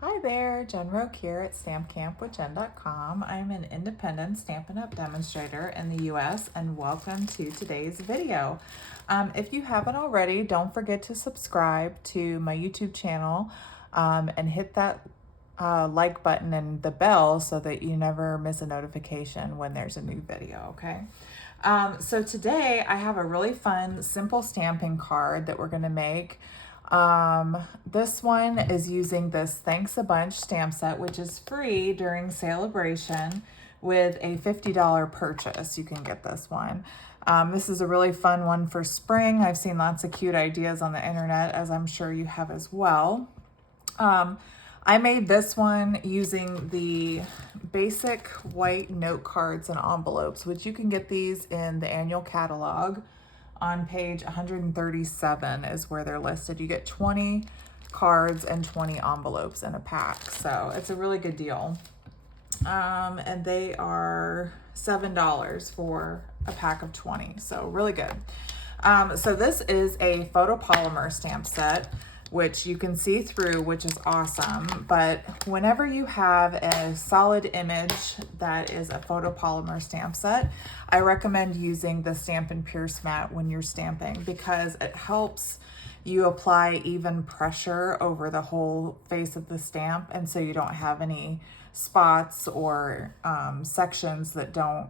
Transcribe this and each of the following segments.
Hi there, Jen Roque here at stampcampwithjen.com. I'm an independent Stampin' Up! Demonstrator in the US, and welcome to today's video. If you haven't already, don't forget to subscribe to my YouTube channel and hit that like button and the bell so that you never miss a notification when there's a new video, okay? So today I have a really fun, simple stamping card that we're gonna make. This one is using this Thanks a Bunch stamp set, which is free during Sale-A-Bration with a $50 purchase. You can get this one. This is a really fun one for spring. I've seen lots of cute ideas on the internet, as I'm sure you have as well. I made this one using the basic white note cards and envelopes, which you can get these in the annual catalog. On page 137 is where they're listed. You get 20 cards and 20 envelopes in a pack. So it's a really good deal. And they are $7 for a pack of 20. So really good. So this is a photopolymer stamp set, which you can see through, which is awesome. But whenever you have a solid image that is a photopolymer stamp set, I recommend using the Stampin' Pierce mat when you're stamping, because it helps you apply even pressure over the whole face of the stamp, and so you don't have any spots or sections that don't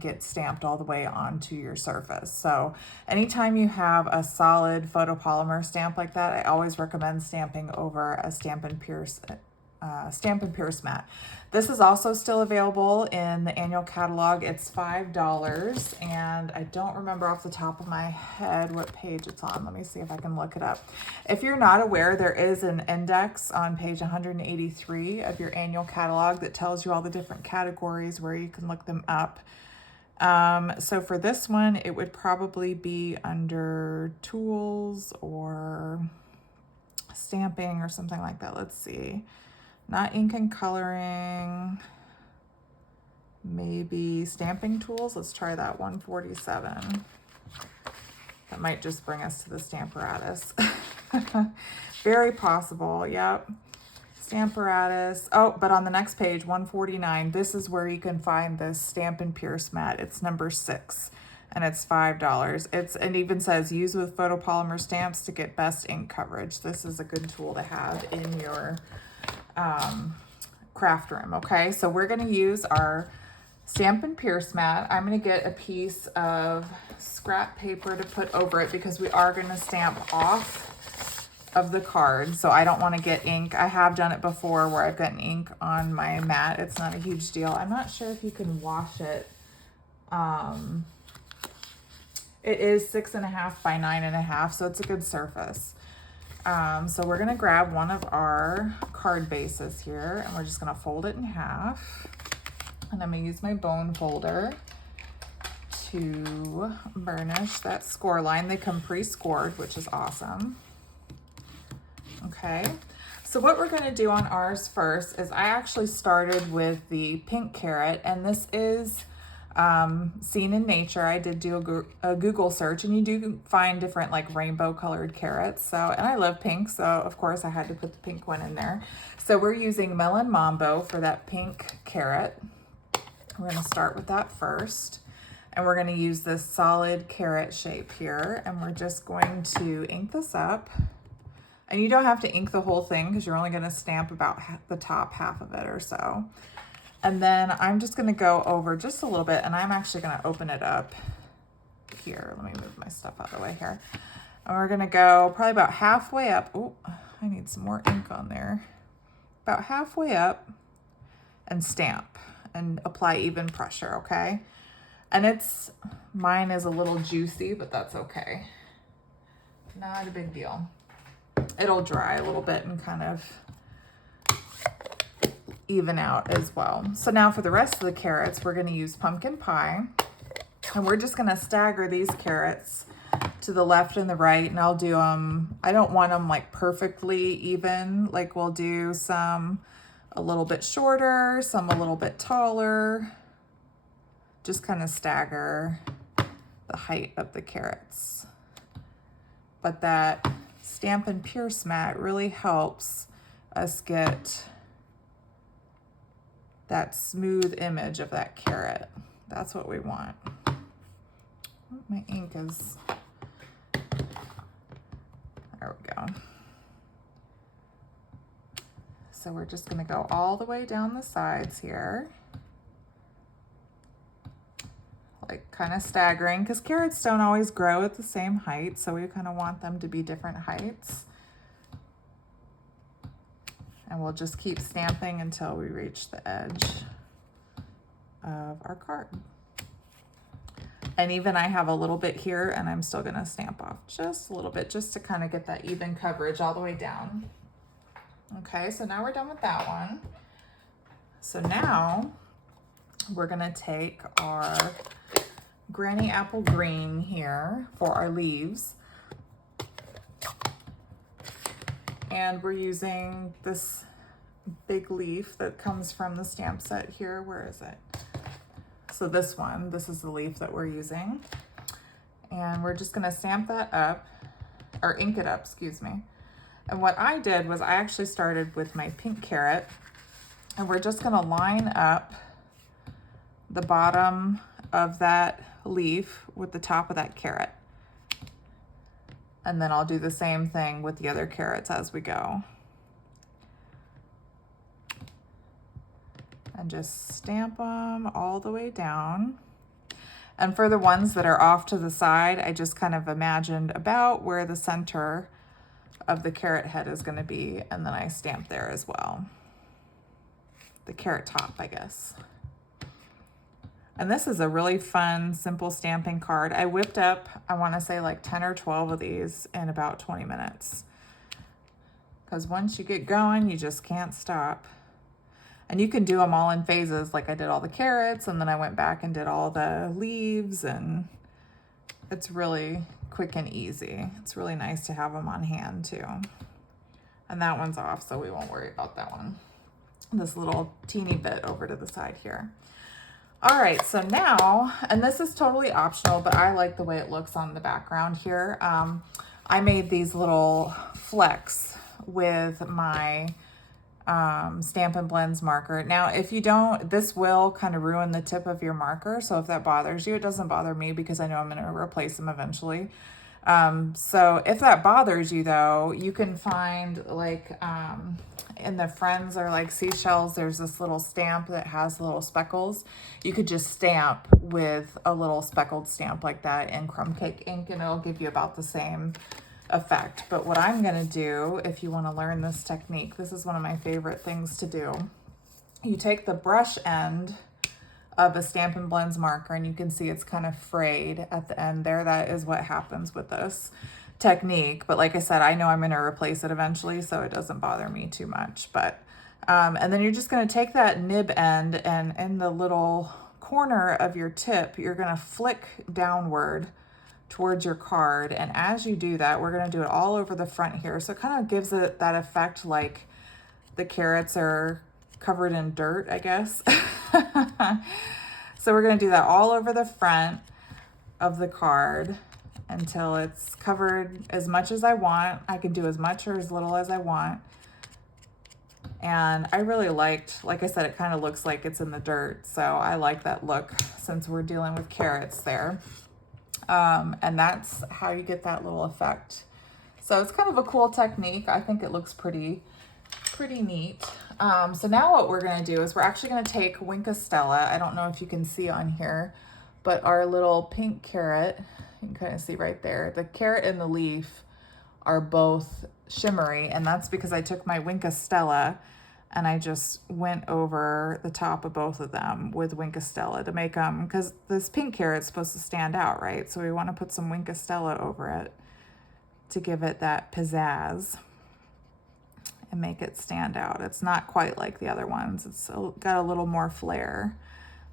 get stamped all the way onto your surface. So anytime you have a solid photopolymer stamp like that, I always recommend stamping over a Stampin' Pierce mat. This is also still available in the annual catalog. It's $5, and I don't remember off the top of my head what page it's on. Let me see if I can look it up. If you're not aware, there is an index on page 183 of your annual catalog that tells you all the different categories where you can look them up. So for this one, it would probably be under tools or stamping or something like that. Let's see. Not ink and coloring, maybe stamping tools. Let's try that, 147. That might just bring us to the Stamparatus. Very possible, yep. Stamparatus. Oh, but on the next page, 149, this is where you can find this Stampin' Pierce mat. It's number 6, and it's $5. It even says use with photopolymer stamps to get best ink coverage. This is a good tool to have in your craft room. Okay, so we're going to use our Stampin' Pierce mat. I'm going to get a piece of scrap paper to put over it because we are going to stamp off of the card, so I don't want to get ink. I have done it before where I've gotten ink on my mat. It's not a huge deal. I'm not sure if you can wash it. It is 6.5 by 9.5, so it's a good surface. So we're gonna grab one of our card bases here, and we're just gonna fold it in half. And I'm gonna use my bone folder to burnish that score line. They come pre-scored, which is awesome. Okay, so what we're gonna do on ours first is I actually started with the pink carrot, and this is seen in nature. I did do a Google search, and you do find different like rainbow colored carrots. So, and I love pink, so of course I had to put the pink one in there. So we're using Melon Mambo for that pink carrot. We're gonna start with that first, and we're gonna use this solid carrot shape here, and we're just going to ink this up. And you don't have to ink the whole thing because you're only gonna stamp about the top half of it or so. And then I'm just gonna go over just a little bit, and I'm actually gonna open it up here. Let me move my stuff out of the way here. And we're gonna go probably about halfway up. Oh, I need some more ink on there. About halfway up and stamp and apply even pressure, okay? And mine is a little juicy, but that's okay. Not a big deal. It'll dry a little bit and kind of even out as well. So now for the rest of the carrots, we're going to use pumpkin pie, and we're just going to stagger these carrots to the left and the right, and I'll do them, I don't want them like perfectly even, like we'll do some a little bit shorter, some a little bit taller, just kind of stagger the height of the carrots. But that Stampin' Pierce mat really helps us get that smooth image of that carrot. That's what we want. Oh, my ink is, there we go. So we're just gonna go all the way down the sides here. Like kind of staggering, because carrots don't always grow at the same height, so we kind of want them to be different heights. And we'll just keep stamping until we reach the edge of our card. And even I have a little bit here, and I'm still gonna stamp off just a little bit, just to kind of get that even coverage all the way down. Okay, so now we're done with that one. So now we're gonna take our Granny Apple Green here for our leaves. And we're using this big leaf that comes from the stamp set here. Where is it? So this one, this is the leaf that we're using. And we're just gonna stamp that up, or ink it up, excuse me. And what I did was I actually started with my pink carrot, and we're just gonna line up the bottom of that leaf with the top of that carrot. And then I'll do the same thing with the other carrots as we go. And just stamp them all the way down. And for the ones that are off to the side, I just kind of imagined about where the center of the carrot head is going to be, and then I stamp there as well. The carrot top, I guess. And this is a really fun, simple stamping card. I whipped up, I want to say like 10 or 12 of these in about 20 minutes. Because once you get going, you just can't stop. And you can do them all in phases, like I did all the carrots, and then I went back and did all the leaves, and it's really quick and easy. It's really nice to have them on hand too. And that one's off, so we won't worry about that one. This little teeny bit over to the side here. All right, so now, and this is totally optional, but I like the way it looks on the background here. I made these little flecks with my Stampin' Blends marker. Now, if you don't, this will kind of ruin the tip of your marker. So if that bothers you, it doesn't bother me because I know I'm going to replace them eventually. So if that bothers you though, you can find like, in the Friends or like seashells, there's this little stamp that has little speckles. You could just stamp with a little speckled stamp like that in crumb cake ink, and it'll give you about the same effect. But what I'm going to do, if you want to learn this technique, this is one of my favorite things to do. You take the brush end of a Stampin' Blends marker, and you can see it's kind of frayed at the end there. That is what happens with this technique. But like I said, I know I'm going to replace it eventually, so it doesn't bother me too much. But and then you're just going to take that nib end, and in the little corner of your tip, you're going to flick downward towards your card. And as you do that, we're going to do it all over the front here. So it kind of gives it that effect like the carrots are covered in dirt, I guess. So we're going to do that all over the front of the card until it's covered as much as I want. I can do as much or as little as I want. And I really liked, like I said, it kind of looks like it's in the dirt. So I like that look since we're dealing with carrots there. And that's how you get that little effect. So it's kind of a cool technique. I think it looks pretty neat. So now what we're going to do is we're actually going to take Winka Stella. I don't know if you can see on here, but our little pink carrot, you can kind of see right there, the carrot and the leaf are both shimmery, and that's because I took my Winka Stella and I just went over the top of both of them with Winka Stella to make them, because this pink carrot's supposed to stand out, right? So we want to put some Winka Stella over it to give it that pizzazz and make it stand out. It's not quite like the other ones. It's got a little more flair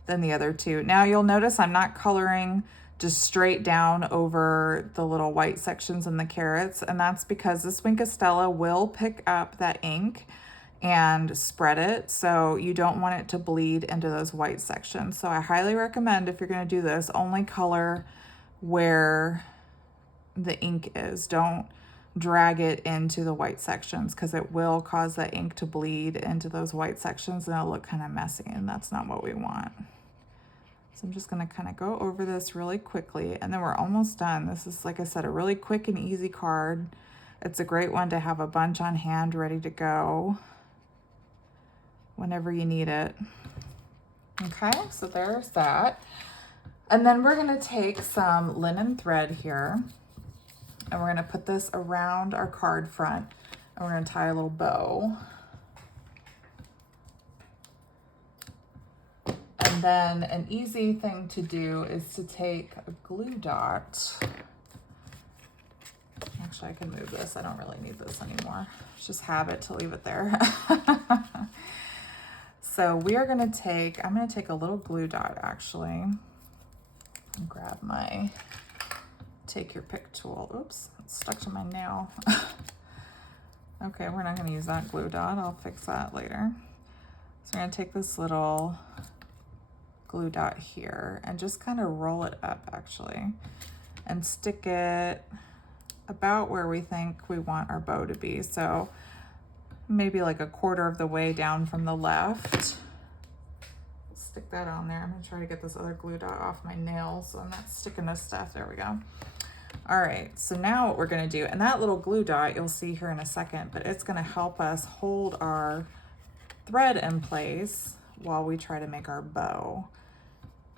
than the other two. Now you'll notice I'm not coloring just straight down over the little white sections in the carrots, and that's because this Winka Stella will pick up that ink and spread it, so you don't want it to bleed into those white sections. So I highly recommend, if you're going to do this, only color where the ink is. Don't drag it into the white sections, because it will cause the ink to bleed into those white sections and it'll look kind of messy, and that's not what we want. So I'm just going to kind of go over this really quickly, and then we're almost done. This is, like I said, a really quick and easy card. It's a great one to have a bunch on hand ready to go whenever you need it. Okay, so there's that. And then we're going to take some linen thread here, and we're going to put this around our card front, and we're going to tie a little bow. And then an easy thing to do is to take a glue dot. Actually, I can move this. I don't really need this anymore. It's just habit to leave it there. So we are going to take, I'm going to take a little glue dot actually, and grab my take your pick tool. Oops, it's stuck to my nail. Okay, we're not going to use that glue dot. I'll fix that later. So we're going to take this little glue dot here and just kind of roll it up actually, and stick it about where we think we want our bow to be. So maybe like a quarter of the way down from the left. Stick that on there. I'm gonna try to get this other glue dot off my nails so I'm not sticking to stuff. There we go. All right, so now what we're gonna do, and that little glue dot you'll see here in a second, but it's gonna help us hold our thread in place while we try to make our bow.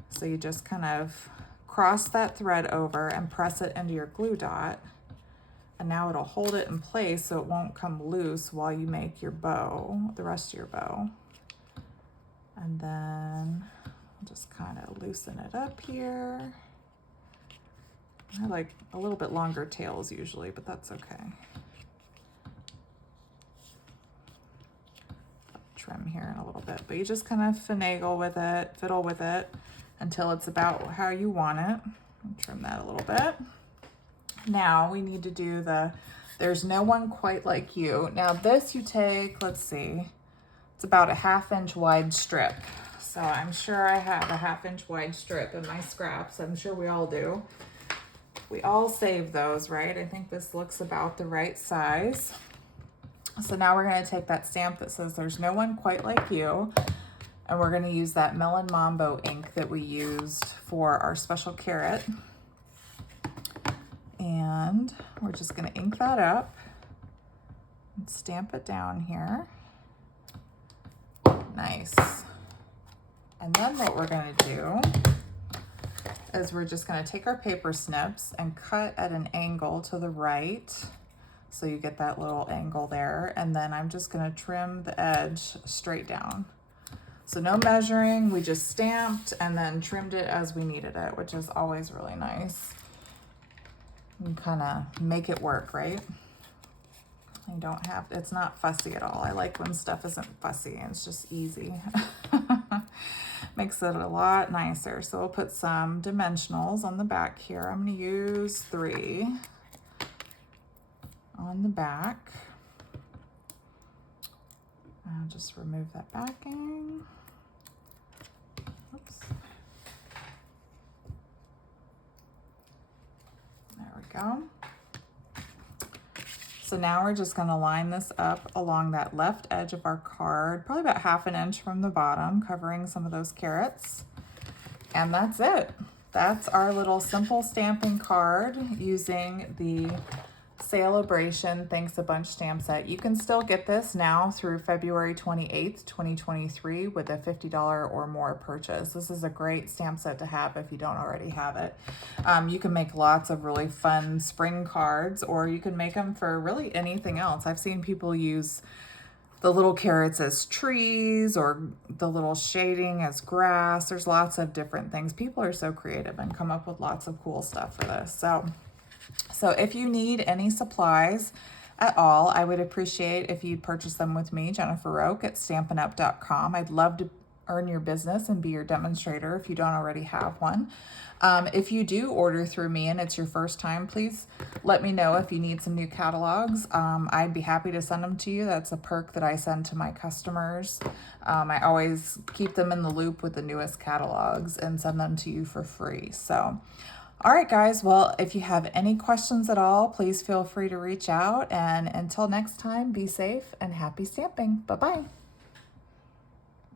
So you just kind of cross that thread over and press it into your glue dot, and now it'll hold it in place so it won't come loose while you make your bow, the rest of your bow. And then I'll just kind of loosen it up here. I like a little bit longer tails usually, but that's okay. Trim here in a little bit, but you just kind of finagle with it, fiddle with it until it's about how you want it. Trim that a little bit. Now we need to do the There's No One Quite Like You. Now this you take, let's see, it's about a 1/2 inch wide strip. So I'm sure I have a 1/2 inch wide strip in my scraps. I'm sure we all do. We all save those, right? I think this looks about the right size. So now we're going to take that stamp that says There's No One Quite Like You, and we're going to use that Melon Mambo ink that we used for our special carrot. And we're just going to ink that up and stamp it down here. Nice. And then what we're going to do is we're just going to take our paper snips and cut at an angle to the right. So you get that little angle there. And then I'm just going to trim the edge straight down. So no measuring, we just stamped and then trimmed it as we needed it, which is always really nice. You kind of make it work, right? You don't have, it's not fussy at all. I like when stuff isn't fussy and it's just easy. Makes it a lot nicer. So we'll put some dimensionals on the back here. I'm going to use 3 on the back. I'll just remove that backing. Oops. There we go. So now we're just going to line this up along that left edge of our card, probably about 1/2 inch from the bottom, covering some of those carrots. And that's it. That's our little simple stamping card using the Sale-A-Bration Thanks a Bunch stamp set. You can still get this now through February 28th, 2023 with a $50 or more purchase. This is a great stamp set to have if you don't already have it. You can make lots of really fun spring cards, or you can make them for really anything else. I've seen people use the little carrots as trees or the little shading as grass. There's lots of different things. People are so creative and come up with lots of cool stuff for this. So if you need any supplies at all, I would appreciate if you'd purchase them with me, Jennifer Roque at stampinup.com. I'd love to earn your business and be your demonstrator if you don't already have one. If you do order through me and it's your first time, please let me know if you need some new catalogs. I'd be happy to send them to you. That's a perk that I send to my customers. I always keep them in the loop with the newest catalogs and send them to you for free. So All right, guys. Well, if you have any questions at all, please feel free to reach out. And until next time, be safe and happy stamping. Bye-bye.